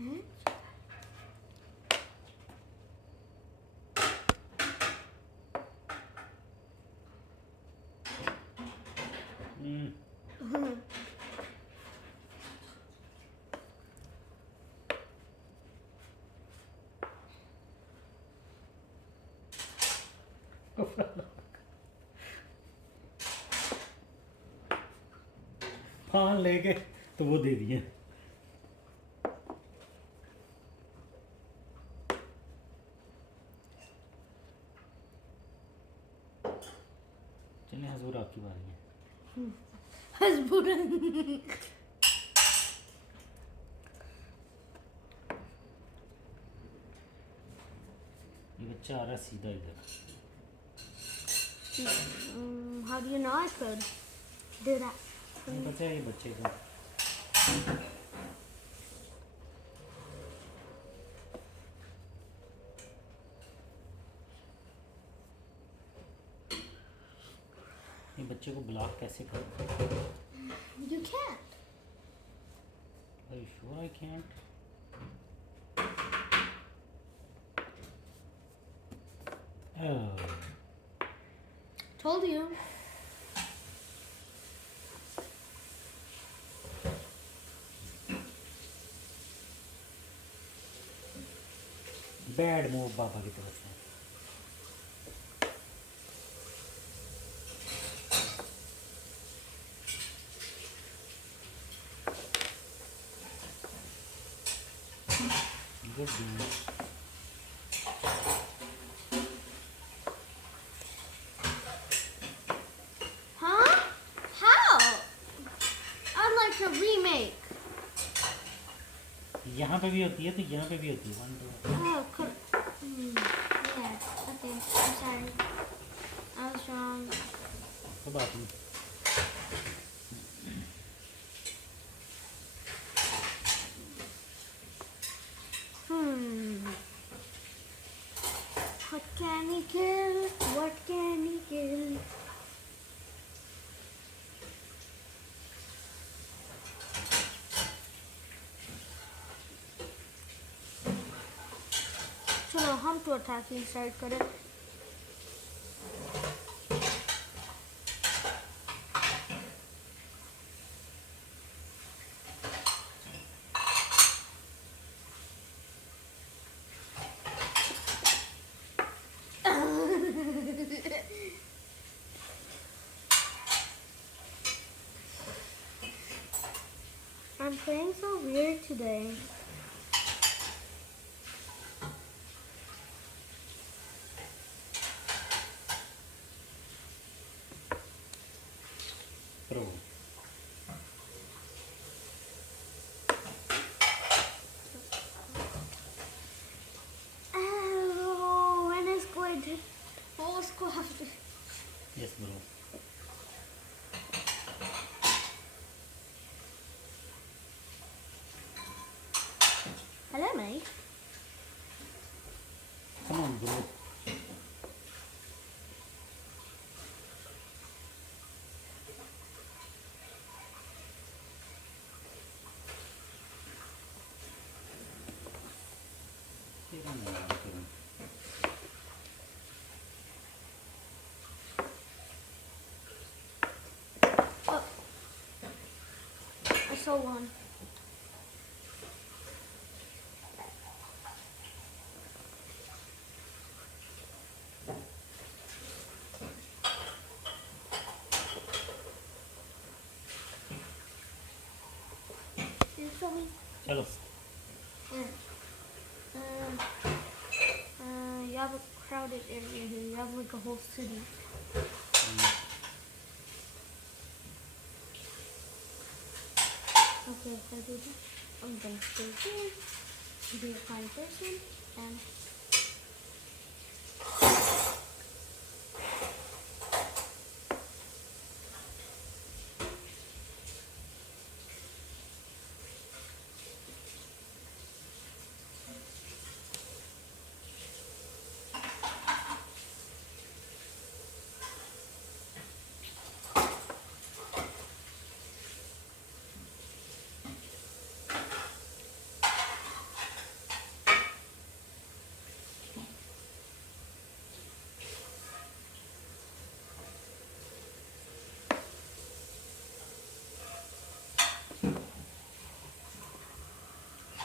हैं? फान लेके तो वो दे दिए। चलिए हजूर आपकी बारी है। हसबुरन। ये बच्चा आ रहा है सीधा इधर। How do you know I could do that? नहीं पता है ये बच्चे को। ये बच्चे को ब्लॉक कैसे करूं? You can't. Are you sure I can't? Oh. Told you. Bad move पापा की तरफ से। Good game. Huh? How? I'd like a remake. यहाँ पे भी होती है तो यहाँ पे भी होती है। 1 2 Oh, cool. Yeah. Okay. I'm sorry. I was wrong. कोई बात नहीं। What can he kill? What can he kill? चलो हम तो अटैकिंग स्टार्ट करें। I'm playing so weird today. Pro. Oh, when is going to full squad? Yes, bro. Hello, mate. Come on, bro. तेरा नहीं यार करूँ। Oh, I saw one. You saw me? चलो। You have a crowded area here. You have like a whole city. Okay, if I do this, I'm gonna stay here, be a kind person, and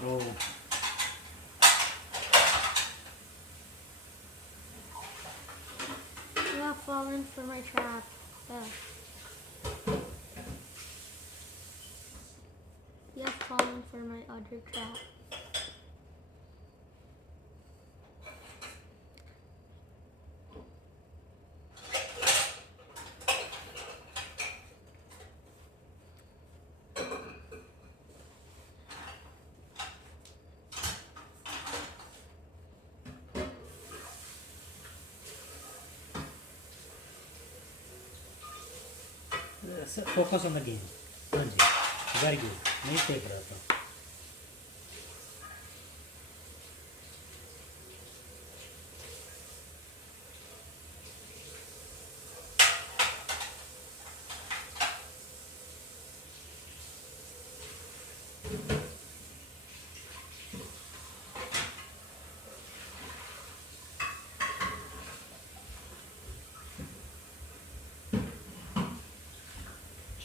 Bro. You have fallen for my trap. You have fallen for my other trap. Focus on the game. Anji. Very good. नहीं फेंक रहा था.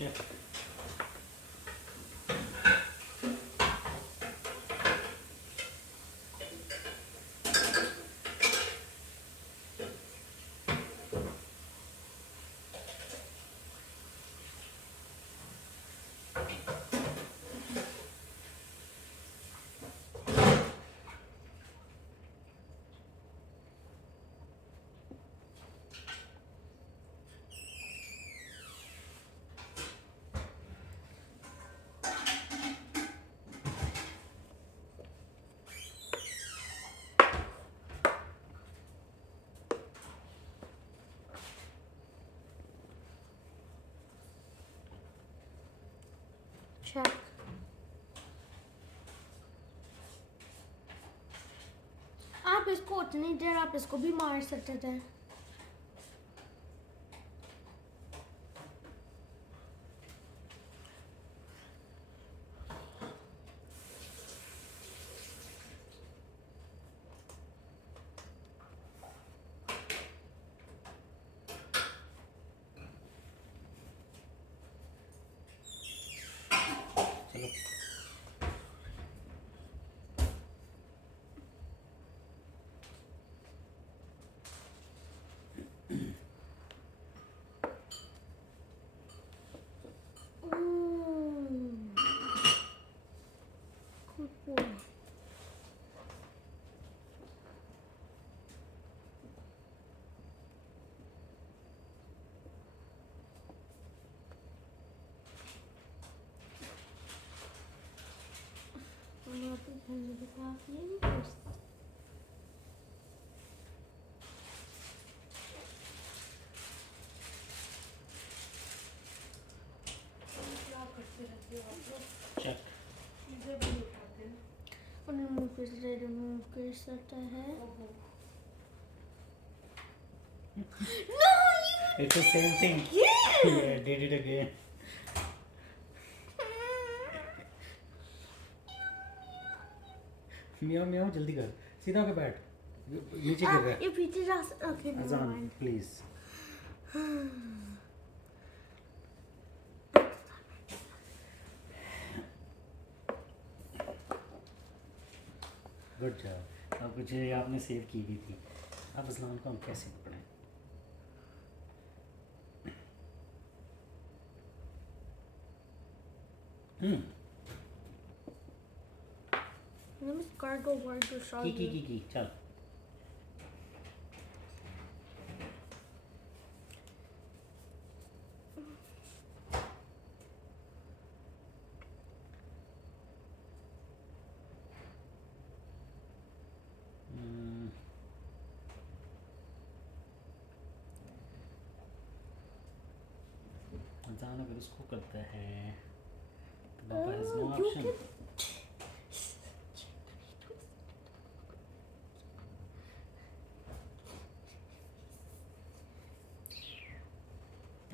Check. Check. आप इसको उतनी देर आप इसको भी मार सकते थे. चलो. Good boy. I'm not pretending to talk to you first. Check. और रिमूव कैसे रिमूव कर सकता है? No, you It's the same thing. Yeah. Yeah, did it again. म्याओ म्याओ जल्दी कर. सीधा होकर बैठ. नीचे गिर रहा है. ये पीछे जा okay, never अजान mind. प्लीज. Good job. अब कुछ आपने सेव की भी थी. अब इस्लाम को हम कैसे पढ़ें? Let me gargle word to show you. की चल. अजान अगर उसको करता है तो बाबा has no you option.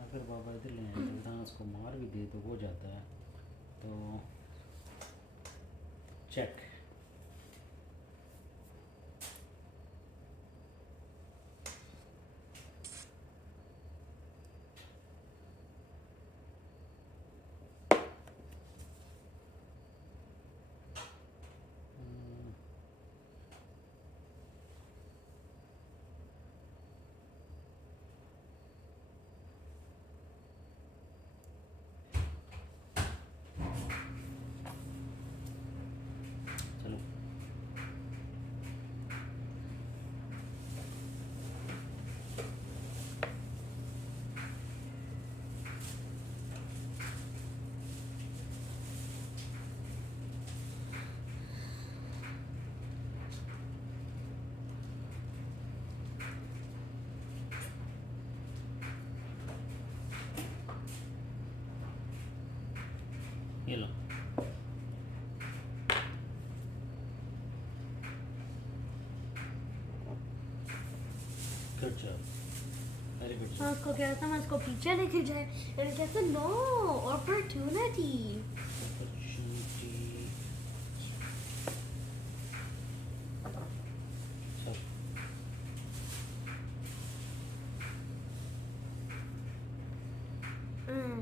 अगर बाबा इधर ले आए तो अजान उसको मार भी दे तो हो जाता है. तो check. Good job, very good मैं जॉब। उसको कह रहा था मैं उसको पीछे लेके जाए, लेकिन कहते नो अपॉर्चुनिटी। अपॉर्चुनिटी। चल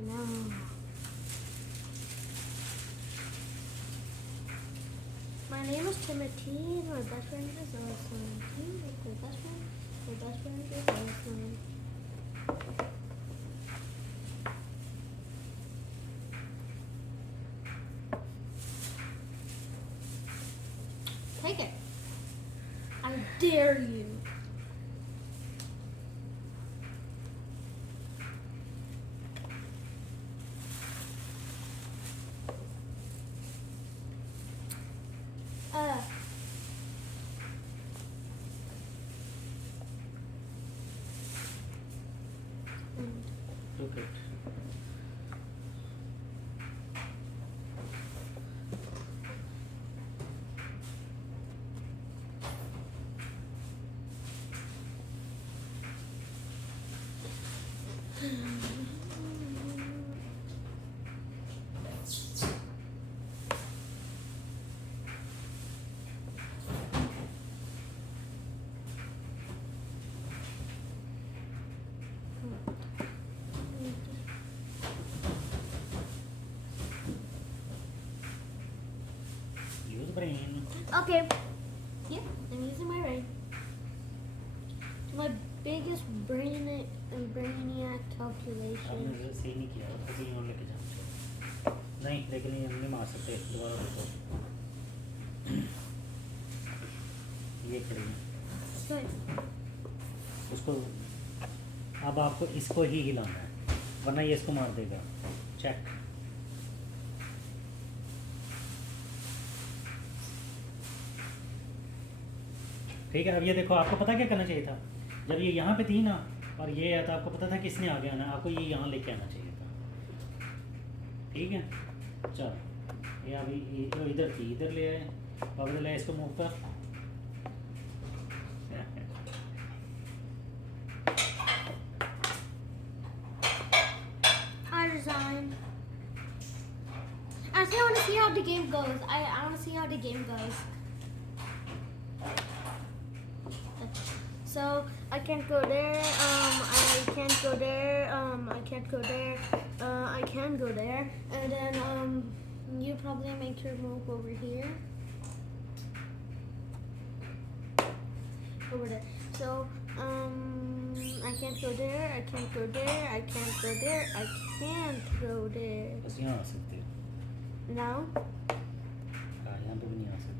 No. My name is Timothy. My best friend is Austin. My best friend. My best friend is Austin. Take it. I dare you. Uh. look at use brain. Okay. Yeah, I'm using my brain. My biggest brainiac calculation. आपने इसे सही नहीं किया, उसको कहीं और लेके जाना चाहिए। नहीं, लेकिन ये नहीं मार सकते, दोबारा देखो। ये करिए Good. उसको। अब आपको इसको ही हिलाना है, वरना ये इसको मार देगा। चेक। ठीक है, अब ये देखो, आपको पता क्या करना चाहिए था? जब ये यहाँ पे थी ना और ये आया था, आपको पता था किसने आगे आना है, आपको ये यहाँ लेके आना चाहिए था। ठीक है, चलो ये अभी ये तो इधर थी, इधर ले आए, वापस ले आए इसको मुँह पर। I resign. Actually, I want to see how the game goes. I want to see how the game goes. So I can't go there. I can't go there. I can't go there. I can go there. And then you probably make your move over here. Over there. So I can't go there. I can't go there. I can't go there. I can't go there. बस यहाँ आ सकते हो। No. हाँ, यहाँ पे भी नहीं आ सकते।